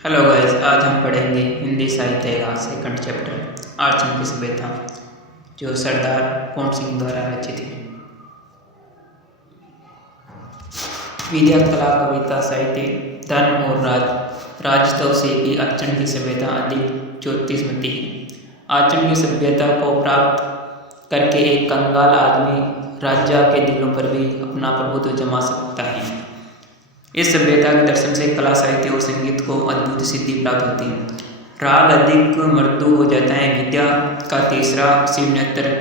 Hello guys, आज हम पढ़ेंगे हिंदी साहित्य का सेकंड चैप्टर आर्चन की सभ्यता, जो सरदार पूर्ण सिंह द्वारा रचित है। विद्या, कला, कविता, साहित्य, धर्म और राजतत्व से भी आर्चन की सभ्यता अधिक ज्योतिषमती है। आर्चन की सभ्यता को प्राप्त करके एक कंगाल आदमी राज्य के दिलों पर भी अपना प्रभुत्व जमा सकता है। इस सभ्यता के दर्शन से कला, साहित्य और संगीत को अद्भुत सिद्धि प्राप्त होती है। राग अधिक मृदु हो जाता है, विद्या का तीसरा शिव नेत्र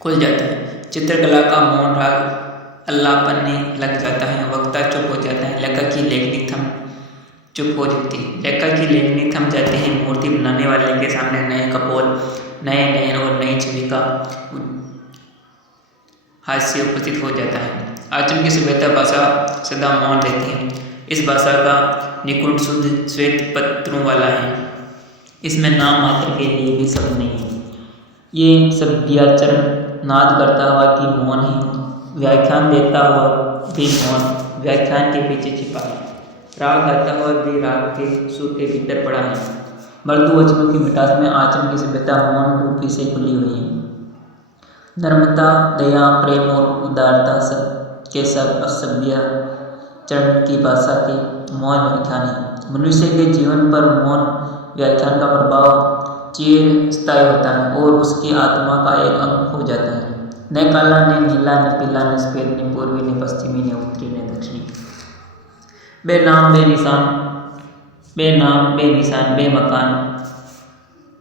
खुल जाता है, चित्रकला का मौन राग अल्लापने लग जाता है, वक्ता चुप हो जाता है, लेखक की लेखनी थम चुप हो जाती है। लेखक की लेखनी थम जाती है, मूर्ति बनाने वाले के सामने नए कपोल, नए नयन और नई छवि का हास्य उपस्थित हो जाता है। आर्चन की सभ्यता भाषा सदा मौन रहती है। इस भाषा का निकुंठ शुद्ध श्वेत पत्रों वाला है। इसमें नाम मात्र के लिए भी शब्द नहीं है। ये सभ्याचरण नाद करता हुआ कि मौन है, व्याख्यान देता हुआ भी मौन व्याख्यान के पीछे छिपा है, राग गाता हुआ भी राग के सुर के भीतर पड़ा है। मृदु वचनों की मिठास में आर्चन की सभ्यता मौन रूपी से खुली हुई है। नर्मता, दया, प्रेम और उदारता सब के सब असभ्य चरण की भाषा के मौन व्याख्यान है। मनुष्य के जीवन पर मौन व्याख्यान का प्रभाव चिरस्थायी होता है और उसकी आत्मा का एक अंग हो जाता है। न काला, न नीला, न पीला, न सफेद, न पूर्वी, न पश्चिमी, न उत्तरी, न दक्षिणी, बेनाम बेनिशान, बेमकान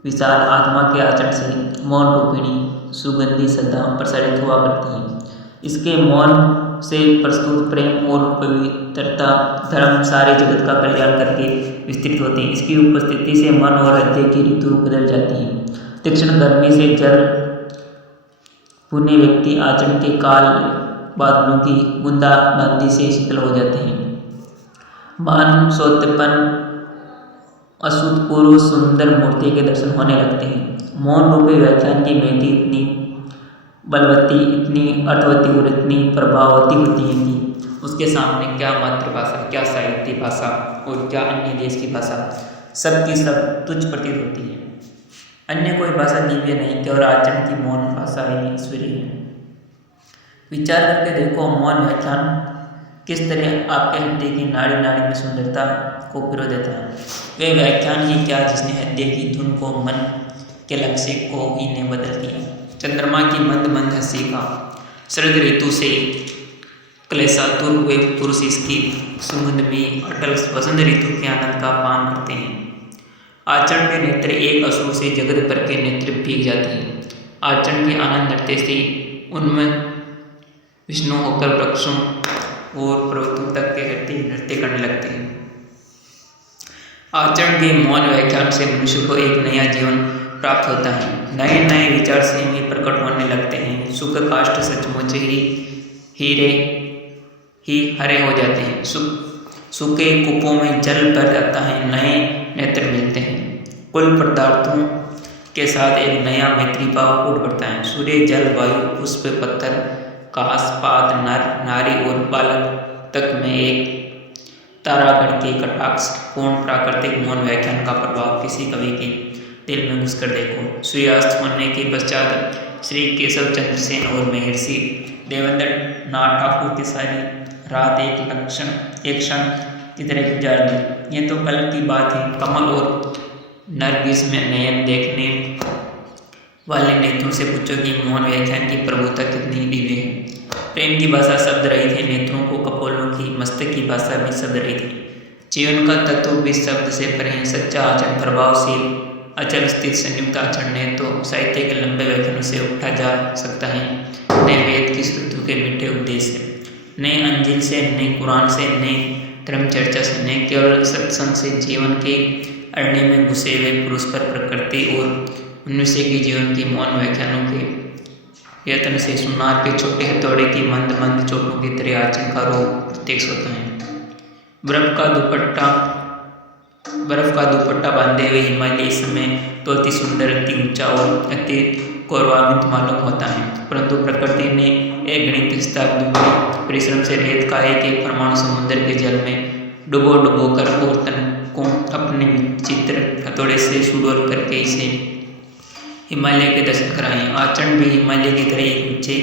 विशाल आत्मा के आचरण से मौन रूपिणी सुगंधी सदा प्रसारित हुआ करती है। इसके मौन से प्रस्तुत प्रेम और पवित्रता धर्म सारे जगत का कल्याण करके विस्तृत होती है। इसकी उपस्थिति से मन और हृदय की ऋतु बदल जाती है। तीक्ष्ण गर्मी से जल पुण्य व्यक्ति आचरण के काल बादलों की बूंदाबांदी से शीतल हो जाते हैं। मान सोतेपन अशुद्ध पूर्व सुंदर मूर्ति के दर्शन होने लगते हैं। मौन रूपी व्याख्यान की मेहंदी इतनी बलवती, इतनी अर्थवती और इतनी प्रभावती होती है कि उसके सामने क्या मातृभाषा, क्या साहित्य भाषा और क्या अन्य देश की भाषा सब की सब तुच्छ प्रतीत होती है। अन्य कोई भाषा दिव्य नहीं, केवल आर्चन की मौन भाषा ही ईश्वरीय है। विचार करके देखो, मौन व्याख्यान किस तरह आपके हृदय की नाड़ी नाड़ी में सुंदरता को पिरो देता है। वे व्याख्यान ही क्या जिसने हृदय की धुन को, मन के लक्ष्य को ही ने बदल दिया। चंद्रमा की मंद मंद हंसी का शरद ऋतु से क्लेशातुर हुए पुरुष इसकी सुगंध में अटल वसंत ऋतु के आनंद का पान करते हैं। आचरण के नेत्र एक असुर से जगत भर के नेत्र भीग जाते हैं। आचरण के आनंद नृत्य से उनमें विष्णु होकर वृक्षों और पर्वतों तक के हृदय नृत्य करने लगते हैं। आचरण के मौन व्याख्यान से मनुष्य को एक नया जीवन प्राप्त होता है। नए नए विचार से ही प्रकट होने लगते हैं। सुख काष्ठ सचमुच ही हीरे ही हरे हो जाते हैं। सूखे कूपों में जल भर जाता है, नए नेत्र मिलते हैं। कुल पदार्थों के साथ एक नया मैत्री भाव उठ पड़ता है। सूर्य, जल, वायु, पुष्प, पत्थर, घास पात, नर नारी और बालक तक में एक तारागण के कटाक्ष पूर्ण प्राकृतिक मौन व्याख्यान का प्रभाव किसी कवि के दिल में घुसकर देखो। सूर्यास्त होने के पश्चात श्री केशव चंद्र सेन और महर्षि देवेंद्र नाथ ठाकुर की सारी रात एक क्षण की तरह गुजार दी। ये तो कल की बात है। कमल और नरगिस में नयन देखने वाले नेत्रों से पूछो कि मौन व्याख्यान की प्रभुता कितनी दिव्य है। प्रेम की भाषा शब्द रहित है, नेत्रों को कपोलों की, मस्तक की भाषा भी शब्द रहित है। जीवन का तत्व भी शब्द से परे है। सच्चा आचरण, प्रभावशील, अचल स्थित संयुक्त आचरण है तो साहित्य के लंबे व्याख्यानों से उठा जा सकता है। न वेद की श्रुतियों के मीठे उपदेश से, न अंजिल से, न कुरान से, न धर्म चर्चा से, न केवल सत्संग से जीवन के अरण्य में घुसे हुए पुरुष पर प्रकृति और मनुष्य के जीवन की मौन व्याख्यानों के यत्न से सुनार के छोटे हथौड़े की मंद मंद चोटों की तरह आर्चन का रूप प्रत्यक्ष होता है। बर्फ का दुपट्टा बांधे हुए हिमालय इस समय तो अति सुंदर, अति ऊंचा और अति गौरवान्वित मालूम होता है, परंतु प्रकृति ने एक गणित शताब्दियों के परिश्रम से रेत का एक परमाणु समुद्र के जल में डुबो कर और तन को अपने सुडौल करके इसे हिमालय के दर्शन कराएं। आचरण भी हिमालय की तरह एक ऊंचे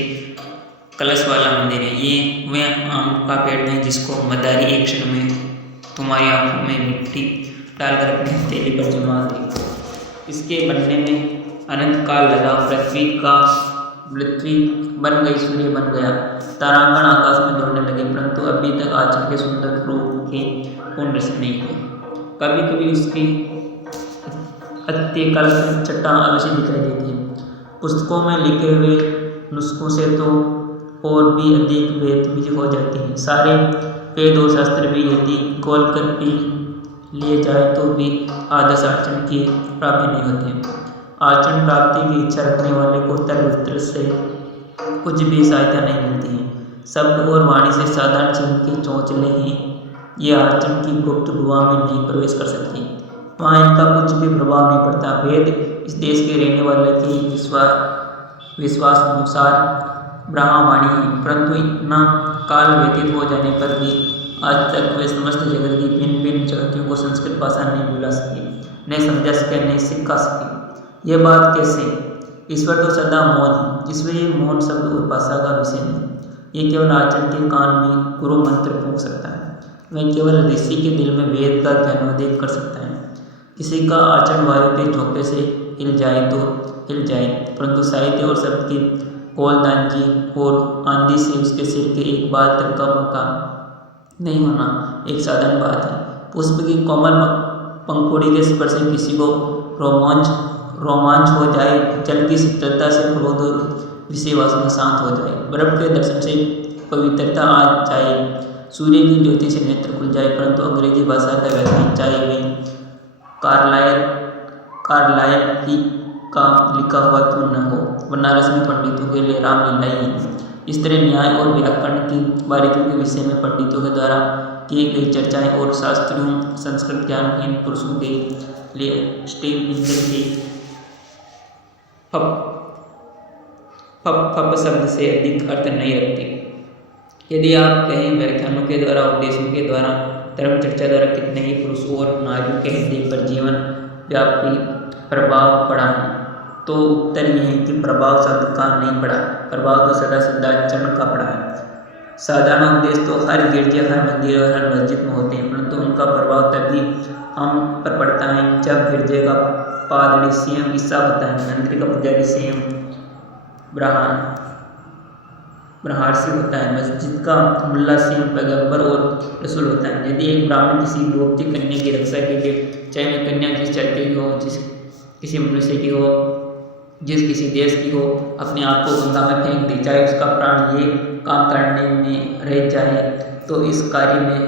कलश वाला मंदिर है। ये वह आम का पेड़ है जिसको मदारी एक क्षण में तुम्हारी आंखों में मिट्टी डालकर अपनी हथेली पर जमा दी। इसके बनने में अनंत काल लगा। पृथ्वी बन गई, सूर्य बन गया, तारांगण आकाश में दौड़ने लगे, परंतु अभी तक आचरण के सुंदर रूप के पूर्ण दर्शन नहीं हुए। कभी कभी उसकी अत्यकाल चट्टान अवश्य दिखाई देती है। पुस्तकों में लिखे हुए नुस्खों से तो और भी अधिक भेद भी हो जाती है। सारे वेद और शास्त्र भी यदि खोल कर पी लिए जाए तो भी आदर्श आचरण की प्राप्ति नहीं होती। आचरण प्राप्ति की इच्छा रखने वाले को तर्क से कुछ भी सहायता नहीं मिलती है। शब्द और वाणी से साधारण चिन्ह के चौंचले ही ये आचरण की गुप्त गुहा में नहीं प्रवेश कर सकती। वहाँ इनका कुछ भी प्रभाव नहीं पड़ता। वेद इस देश के रहने वाले के विश्वास अनुसार ब्रह्मवाणी है, परंतु इतना काल व्यतीत हो जाने पर भी आज तक वे समस्त जगत की भिन्न भिन्न जातियों को संस्कृत भाषा नहीं भुला सके, नहीं समझा सके, नहीं सिखा सके। यह बात कैसे? ईश्वर तो सदा मौन है, इसलिए ये मौन शब्द और भाषा का विषय नहीं। ये केवल आचरण के कान में गुरु मंत्र फूंक सकता है। वह केवल ऋषि के दिल में वेद का ज्ञानोदय कर सकता है। किसी का आचरण वायु के झोंके से हिल जाए तो हिल जाए, परंतु साहित्य और शब्द की कौलदानजी और आंधी से उसके सिर के एक बाल तक का मौका नहीं होना एक साधारण बात है। पुष्प की कोमल पंखुड़ी के स्पर्श से किसी को रोमांच हो जाए, जल की शीतलता से क्रोध और विषय वासना शांत हो जाए, बर्फ के दर्शन से पवित्रता आ जाए, सूर्य की ज्योति से नेत्र खुल जाए, परंतु अंग्रेजी भाषा का व्याकरण चाहे वे कार्लायल ही का लिखा हुआ क्यों न हो, बनारस में पंडितों के लिए रामलीला ही है। इस तरह न्याय और व्याकरण की बारीकियों के विषय में पंडितों के द्वारा की गई चर्चाएं और शास्त्रियों संस्कृत ज्ञानहीन पुरुषों के लिए स्टीम इंजन की फप शब्द से अधिक अर्थ नहीं रखती। यदि आप कहें व्याख्यानों के द्वारा, उपदेशों के द्वारा, धर्म चर्चा द्वारा कितने ही पुरुषों और नारियों के हृदय पर जीवन व्यापी प्रभाव पड़ा है, तो उत्तर यह है कि प्रभाव शब्द का नहीं पड़ा, प्रभाव तो सदा सदाचरण का पड़ा है। साधारण उपदेश तो हर गिरजे, हर मंदिर और हर मस्जिद में होते हैं, परंतु उनका प्रभाव तभी हम पर पड़ता है जब गिरजे का पादरी स्वयं हिस्सा होता है, मंदिर का पुजारी स्वयं ब्रह्मर्षि होता है, मस्जिद का मुल्ला स्वयं पैगंबर और रसूल होता है। यदि एक ब्राह्मण किसी डूबती कन्या की रक्षा के लिए, चाहे वह कन्या जिस जाति की हो, जिस किसी मनुष्य की हो, जिस किसी देश की हो, अपने आप को गंगा में फेंक दे, चाहे उसका प्राण ये काम करने में रह जाए, तो इस कार्य में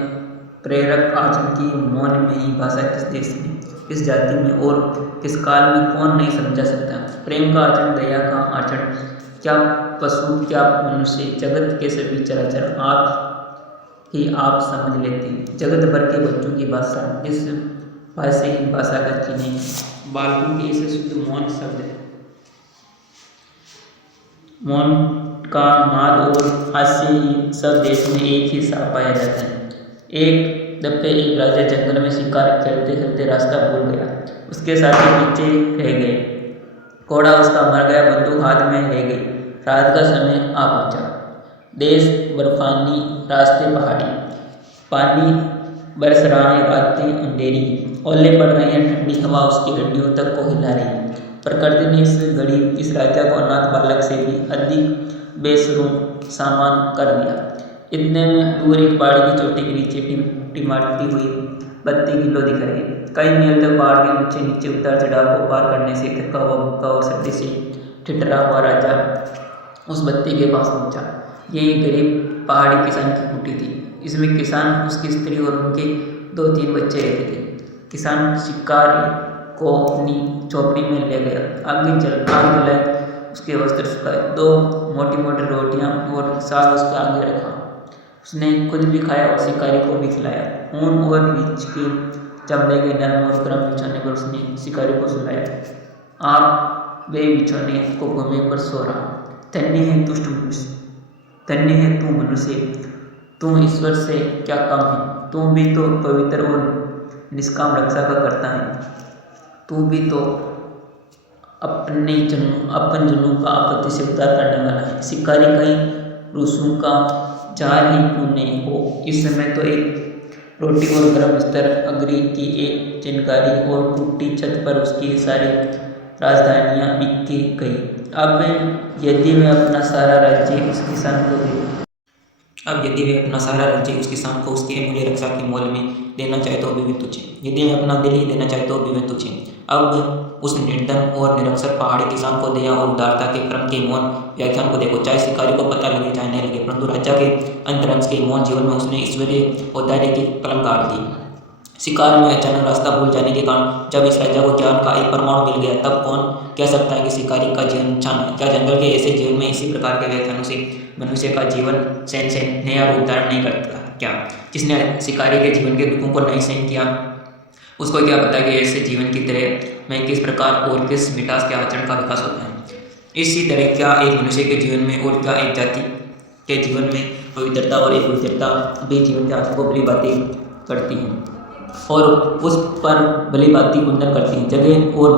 प्रेरक आचरण की मौन में ही भाषा किस देश में, किस जाति में और किस काल में कौन नहीं समझा सकता। प्रेम का आचरण, दया का आचरण, क्या पशु क्या मनुष्य, जगत के सभी चराचर आप समझ लेते हैं। जगत भर के बच्चों की भाषा इस भाषा से ही भाषा का चिन्ह है। बालकों की इसे शुद्ध मौन शब्द है। मौन का नाद और हास्य ही सब देश में एक ही सा पाया जाता है। एक दफे एक राजा जंगल में शिकार करते करते रास्ता भूल गया, उसके साथी पीछे रह गए, घोड़ा उसका मर गया, बंदूक हाथ में रह गई। रात का समय आ पहुंचा, देश बर्फानी, रास्ते पहाड़ी, पानी बरस रहा है, रातें अंधेरी, ओले पड़ रहे हैं, ठंडी हवा उसकी हड्डियों तक को हिला रही है। प्रकृति ने इस घड़ी इस राजा को अनाथ बालक से भी अधिक बेशर्म सामान कर दिया। इतने में दूर एक पहाड़ी की चोटी के नीचे टिमाटी हुई बत्ती की लो दिख रही है। कई मील तक पहाड़ के ऊंचे नीचे उतार चढ़ाव को पार करने से थका हुआ, भूखा और सर्दी से ठिठरा हुआ राजा उस बत्ती के पास पहुंचा। ये गरीब पहाड़ी किसान की कुटी थी। इसमें किसान, उसकी स्त्री और उनके 2-3 बच्चे रहते थे। किसान शिकारी को अपनी झोपड़ी में ले गया, आग जलाए, उसके वस्त्र सुखाए, 2 मोटी मोटी रोटियां और साग उसके आगे रखा। उसने खुद भी खाया और शिकारी को भी खिलाया। ऊन और रीछ के चमड़े के नरम और गर्म बिछौने पर उसने शिकारी को सुलाया। आप वे बिछौने को घूमे पर सो रहा। धन्य है दुष्ट मनुष्य, धन्य है तू मनुष्य, तू ईश्वर से क्या कम है, तू भी तो पवित्र और निष्काम रक्षा का करता है। तू भी तो अपन जनों का आपत्ति से उद्धार करने वाला है। शिकारी कहीं रूसों का चार ही क्यों नहीं हो। इस समय तो एक रोटी और गर्म बिस्तर, अग्नि की एक चिनगारी और टूटी छत पर उसकी सारी राजधानियां बिक गई। अब यदि मैं अपना सारा राज्य उस किसान को उसके अमूल्य रक्षा के मोल में देना चाहे तो भी तुझे, यदि मैं अपना दिल ही देना चाहे तो भी तुझे। अब उस निर्धन और निरक्षर पहाड़ी किसान को दया और उदारता के क्रम के मौन व्याख्यान को देखो। चाहे शिकारी को पता लगे चाहे नहीं लगे, परंतु राजा के अंतरंश के मौन जीवन में उसने ईश्वरीय और धैर्य की कलम गाड़ दी। शिकार में अचानक रास्ता भूल जाने के कारण जब इस राजा को ज्ञान का एक परमाणु मिल गया, तब कौन कह सकता है कि शिकारी का जीवन अच्छा नहीं। क्या जंगल के ऐसे जीवन में इसी प्रकार के व्याख्यानों से मनुष्य का जीवन सहन से नया रूप धारण नहीं करता क्या? जिसने शिकारी के जीवन के दुखों को नहीं सहन किया, उसको क्या पता कि ऐसे जीवन की तरह में किस प्रकार और किस मिठास के आचरण का विकास होता है। इसी तरह क्या एक मनुष्य के जीवन में और क्या एक जाति के जीवन में पवित्रता और एक पवित्रता भी जीवन के आचरण को भली बातें करती हैं और उस पर भली बाती कुंदन करती हैं। जगह और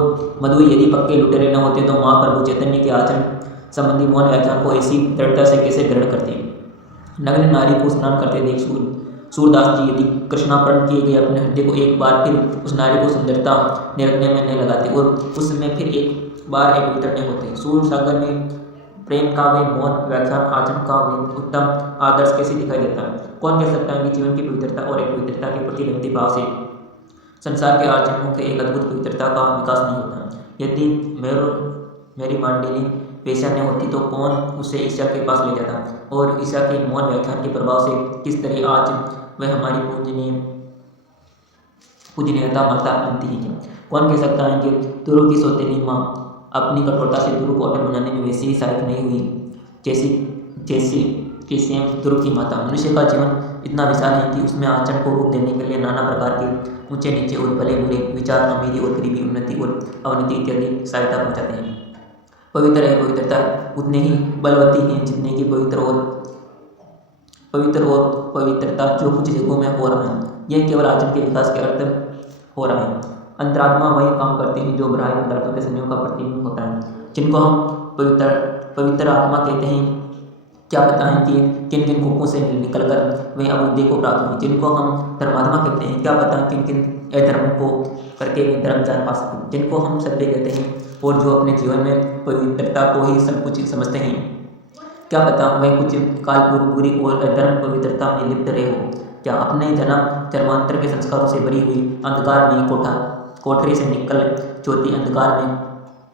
मधु यदि पक्के लुटेरे न होते तो महाप्रभु चैतन्य के आचरण संबंधी मौन व्याख्यान को ऐसी दृढ़ता से कैसे ग्रहण करते हैं। नग्न नारी को स्नान करते देख सूरदास जी यदि कृष्णापर्ण किए गए अपने हृदय को एक बार फिर उस नारी को सुंदरता निरखने में नहीं लगाते और उस समय फिर एक बार एक पवित्र नहीं होते। सूर सागर में प्रेम का वे मौन व्याख्यान आचरण का वे उत्तम आदर्श कैसे दिखाई देता है। कौन कह सकता है कि जीवन की पवित्रता और एक पवित्रता के प्रति लगती भाव से संसार के आचरणों के एक अद्भुत पवित्रता का विकास नहीं होता। यदि मेरी मांडली पेशा नहीं होती तो कौन उसे ईशा के पास ले जाता और ईशा के मौन व्याख्यान के प्रभाव से किस तरह आज वह हमारी पूजनीयता माता बनती है। कौन कह सकता है कि तुरु की सौतेली माँ अपनी कठोरता से तुरु को अटल बनाने में वैसी ही सहायक नहीं हुई जैसे तुरु की माता। मनुष्य का जीवन इतना विशाल है कि उसमें आचरण को रूप देने के लिए नाना प्रकार के ऊंचे नीचे और भले बुरे विचार, अमीरी और गरीबी, उन्नति और अवनति इत्यादि सहायता पहुँचाते हैं। पवित्र है पवित्रता उतने ही बलवती हैं जितने की पवित्र और पवित्रता जो कुछ जगहों में हो रहा है। यह केवल आचरण के विकास के अर्थ हो रहा है। अंतरात्मा वही काम करते हैं जो बाह्य पदार्थों के संयोग का प्रतिबिंब होता है, जिनको हम पवित्र आत्मा कहते हैं। क्या पता है कि किन किन कुकों से निकलकर वे अबुद्धि को प्राप्त हुए, जिनको हम धर्मात्मा कहते हैं। क्या पता है किन किन अधर्म को करके वे धर्म जान पा सके, जिनको हम सत्य कहते हैं और जो अपने जीवन में पवित्रता को ही सब कुछ समझते हैं। क्या पता वह कुछ काल पूर्व बुरी और अधर्म पवित्रता में लिप्त रहे हो। क्या अपने जन्म जन्मांतर के संस्कारों से भरी हुई अंधकार में कोठरी से निकल ज्योति, अंधकार में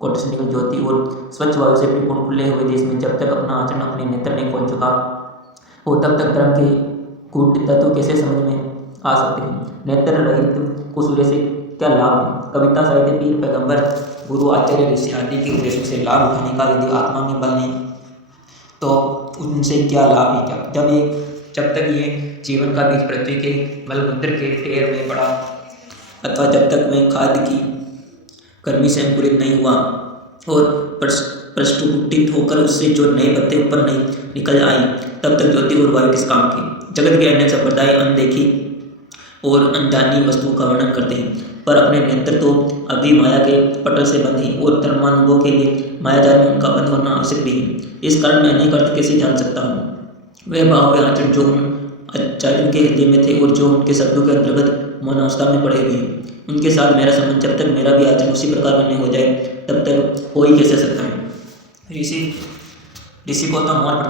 कोठरी से निकल ज्योति और स्वच्छ वायु से परिपूर्ण खुले हुए देश में जब तक अपना आचरण अपने नेत्र नहीं खोल चुका हो, तब तक धर्म के कूट तत्व कैसे समझ में आ सकते हैं। नेत्र रहित को सूर्य से क्या लाभ है। कविता, साहित्य, पीर, पैगंबर, गुरु, आचार्य, ऋषि आदि के उपदेशों से लाभ उठाने का यदि आत्मा में बल नहीं तो उनसे क्या लाभ है। क्या जब तक ये जीवन का बीज पृथ्वी के मलमूत्र के ढेर में पड़ा अथवा जब तक वह खाद की गर्मी से अंकुरित नहीं हुआ और प्रस्फुटित होकर उससे जो नए पत्ते ऊपर नहीं निकल आई, तब तक ज्योति और वायु किस काम की। जगत के अन्य संप्रदाय अनदेखी और अनजानी वस्तुओं का वर्णन करते हैं, पर अपने नेत्र तो अभी माया के पटल से बंद ही और धर्मानुभव के लिए मायाजाल में उनका बंद होना आवश्यक भी है। इस कारण मैं अनेक अर्थ कैसे जान सकता हूँ। वह भाव व आचरण जो आचार्यों के हृदय में थे और जो उनके शब्दों के अंतर्गत मौनावस्था में पड़े हुए हैं, उनके साथ मेरा संबंध जब तक मेरा भी आचरण उसी प्रकार का नहीं हो जाए तब तक हो ही कैसे सकता है। ऋषि को तो मौन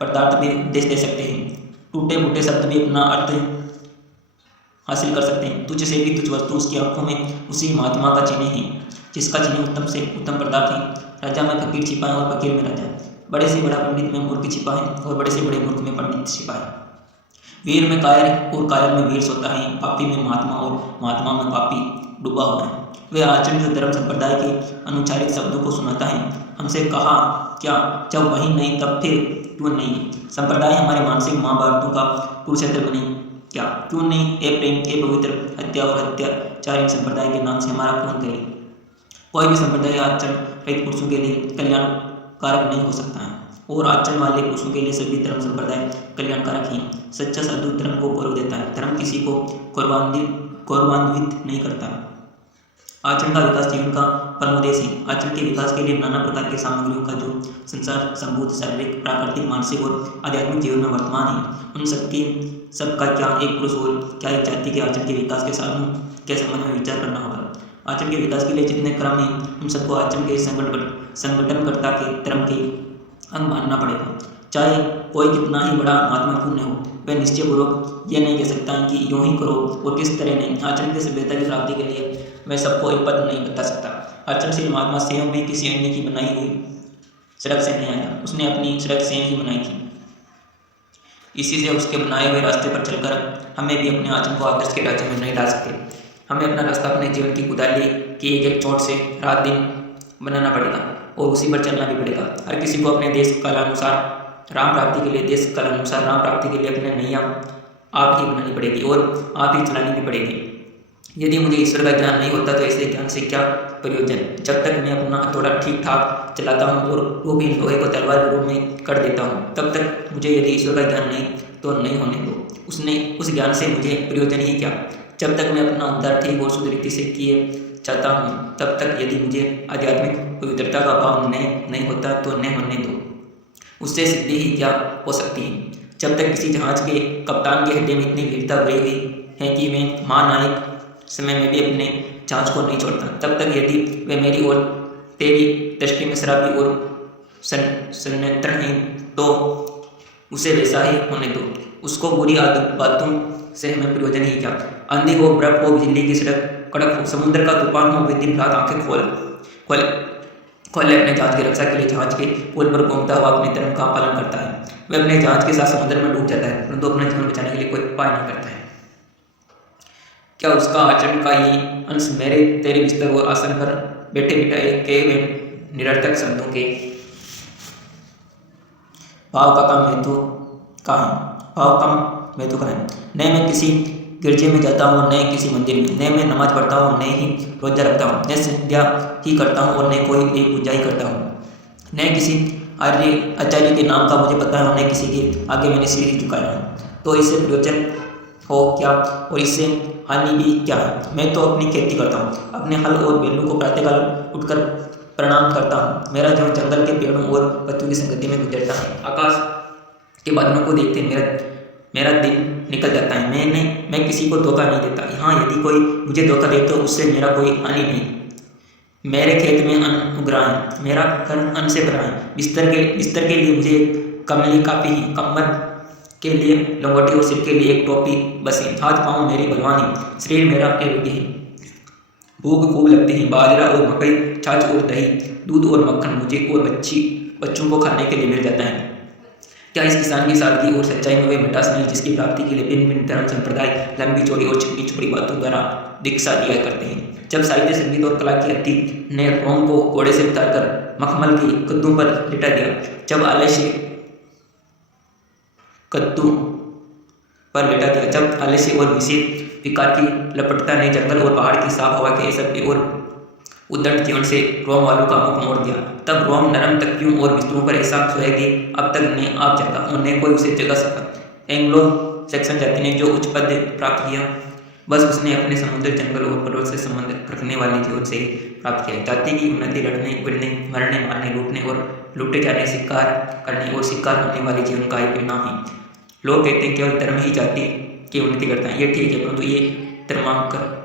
पदार्थ भी उपदेश दे सकते हैं, टूटे फूटे शब्द भी अपना अर्थ हासिल कर सकते हैं। तुझ से भी तुझ वस्तु उसकी आंखों में उसी महात्मा का चिन्ह है जिसका चिन्ह उत्तम से उत्तम पदार्थ है। राजा में फकीर छिपा है और फकीर में राजा, बड़े से बड़ा पंडित में मूर्ख छिपा है और बड़े से बड़े मूर्ख में पंडित छिपा है। वीर में कायर और कायर में वीर सोता है, पापी में महात्मा और महात्मा में पापी डूबा हुआ है। वह आचरण जो धर्म संप्रदाय के अनुच्चारित शब्दों को सुनाता है, हमसे कहा क्या, जब वही नहीं तब फिर क्यों नहीं। संप्रदाय हमारे मानसिक महाभारतों का कुरुक्षेत्र बने क्या, क्यों नहीं। ए प्रेम, ए पवित्र, हत्या और हत्याचारी संप्रदाय के नाम से हमारा खून करे। कोई भी संप्रदाय आचरण रहित पुरुषों के लिए कल्याणकारक नहीं हो सकता है और आचरण वाले पुरुषों के लिए सभी धर्म संप्रदाय कल्याणकारक ही। सच्चा साधु धर्म को गौरव देता है, धर्म किसी को गौरवान्वित नहीं करता। आचरण का विकास जीवन का परमोद्देश्य है। आचरण के विकास के लिए नाना प्रकार की सामग्रियों का जो संसार संभूत शारीरिक प्राकृतिक मानसिक और आध्यात्मिक जीवन में वर्तमान है, उन सबका क्या एक पुरुष और क्या एक जाति के आचरण के विकास के साधनों के संबंध में विचार करना होगा। आचरण के विकास के लिए जितने क्रम हैं, उन सबको आचरण के संगठनकर्ता के धर्म के अंग मानना पड़ेगा। चाहे कोई कितना ही बड़ा महात्मापूर्ण हो, वह निश्चयपूर्वक यह नहीं कह सकता कि यूँ ही करो और किस तरह नहीं। आचरण की सभ्यता की प्राप्ति के लिए वह सबको एक पद नहीं बता सकता। आचरणशील महात्मा स्वयं भी किसी अन्य की बनाई हुई सड़क से नहीं आया, उसने अपनी सड़क स्वयं ही बनाई थी। इसी से उसके बनाए हुए रास्ते पर चलकर हमें भी अपने आचरण को आदर्श के ढांचे में नहीं डाल सकते। हमें अपना रास्ता अपने जीवन की कुदाली की एक एक चोट से रात दिन बनाना पड़ेगा और उसी पर चलना भी पड़ेगा। हर किसी को अपने देश कालानुसार राम प्राप्ति के लिए अपने नैया आप ही बनानी पड़ेगी और आप ही चलानी भी पड़ेगी। यदि मुझे ईश्वर का ज्ञान नहीं होता तो ऐसे ज्ञान से क्या प्रयोजन। जब तक मैं अपना हथौड़ा ठीक ठाक चलाता हूँ और रूपी लोहे को तलवार के रूप में कर देता हूँ, तब तक मुझे यदि ईश्वर का ज्ञान नहीं तो नहीं होने दो। उस ज्ञान से मुझे प्रयोजन ही क्या। जब तक मैं अपना उद्धार ठीक और शुद्ध रीति से किए चाहता हूँ, तब तक यदि मुझे आध्यात्मिक पवित्रता का भाव नहीं होता तो न होने दो। उससे सिद्धि ही क्या हो सकती है। जब तक किसी जहाज के कप्तान के हृदय में इतनी वीरता भरी हुई है कि वह महानायक समय में भी अपने जहाज को नहीं छोड़ता, तब तक यदि वह मेरी और तेरी दृष्टि में शराबी और संयंत्रण है तो उसे वैसा ही होने दो। उसको बुरी बातों से हमें प्रयोजन ही क्या। आंधी हो, बर्फ हो, बिजली की सड़क कड़क हो, समुद्र का तूफान हो, वे दिन रात आंखें खोले अपने जहाज की रक्षा के लिए जहाज के पुल पर घूमता हुआ अपने धर्म का पालन करता है। वह अपने जहाज के साथ समुद्र में डूब जाता है, परंतु अपना जीवन बचाने के लिए कोई उपाय नहीं करता है। क्या उसका आचरण का ही अंश मेरे तेरे बिस्तर और आसन पर बैठे बिठाए के वे निरर्थक शब्दों के भाव का कम हेतु का है। भाव कम हेतु का है। न मैं किसी गिरजे में जाता हूँ, न किसी मंदिर में, न मैं नमाज पढ़ता हूँ, न ही रोजा रखता हूँ, न संध्या ही करता हूँ और न कोई एक पूजा ही करता हूँ, न किसी आचार्य के नाम का मुझे पता है और न किसी के आगे मैंने सिर ही झुकाया है। तो इससे प्रयोजन हो क्या और इससे हानि भी क्या है। मैं तो अपनी खेती करता हूँ, अपने हल और बैलों को प्रातःकाल उठकर प्रणाम करता हूँ। मेरा जीवन जंगल के पेड़ों और पत्तों की संगति में गुजरता है। आकाश के बादलों को देखते मेरा दिन निकल जाता है। मैं किसी को धोखा नहीं देता। हाँ, यदि कोई मुझे धोखा दे तो उससे मेरा कोई हानि नहीं। मेरे खेत में अन्न उग रहा है, मेरा घर अन्न से भरा है। बिस्तर के लिए मुझे कमली काफी है, कमर के लिए लंगोटी और सिर के लिए एक टोपी बस है। हाथ पाँव मेरी बलवानी, शरीर मेरा निरोगी है। भूख खूब लगती है। बाजरा और मकई, छाछ और दही, दूध और मक्खन मुझे और बच्चों को खाने के लिए मिल जाता है। क्या इस किसान की सादगी और सच्चाई में वह मिठास नहीं जिसकी प्राप्ति के लिए भिन्न भिन्न धर्म संप्रदाय लंबी चौड़ी और छोटी छोटी बातों द्वारा दीक्षा दिया करते हैं। जब साहित्य संगीत और कला की हत्ती ने रोम को घोड़े से उतारकर मखमल की कद्दू पर लिटा दिया, जब आलस्य और विषय विकार की लपटता ने जंगल और पहाड़ की साफ हवा के असभ्य और उद्दंड जीवन से रोम वालों का मुख मोड़ दिया, तब रोम नरम तकियों और बिस्तरों पर ऐसा सोया कि अब तक ने आप जागा और न कोई उसे जगा सका। एंग्लो सैक्सन जाति ने जो उच्च पद प्राप्त किया, बस उसने अपने समुद्र, जंगल और पर्वत से संबंध रखने वाले जीवन से प्राप्त किया। जाति की उन्नति लड़ने, भिड़ने, मरने, मारने, लूटने और लूटे जाने, शिकार करने और शिकार होने वाले जीवन का ही परिणाम है। लोग कहते हैं केवल धर्म ही जाति की उन्नति करता है। ये ठीक है, परंतु ये धर्मांतर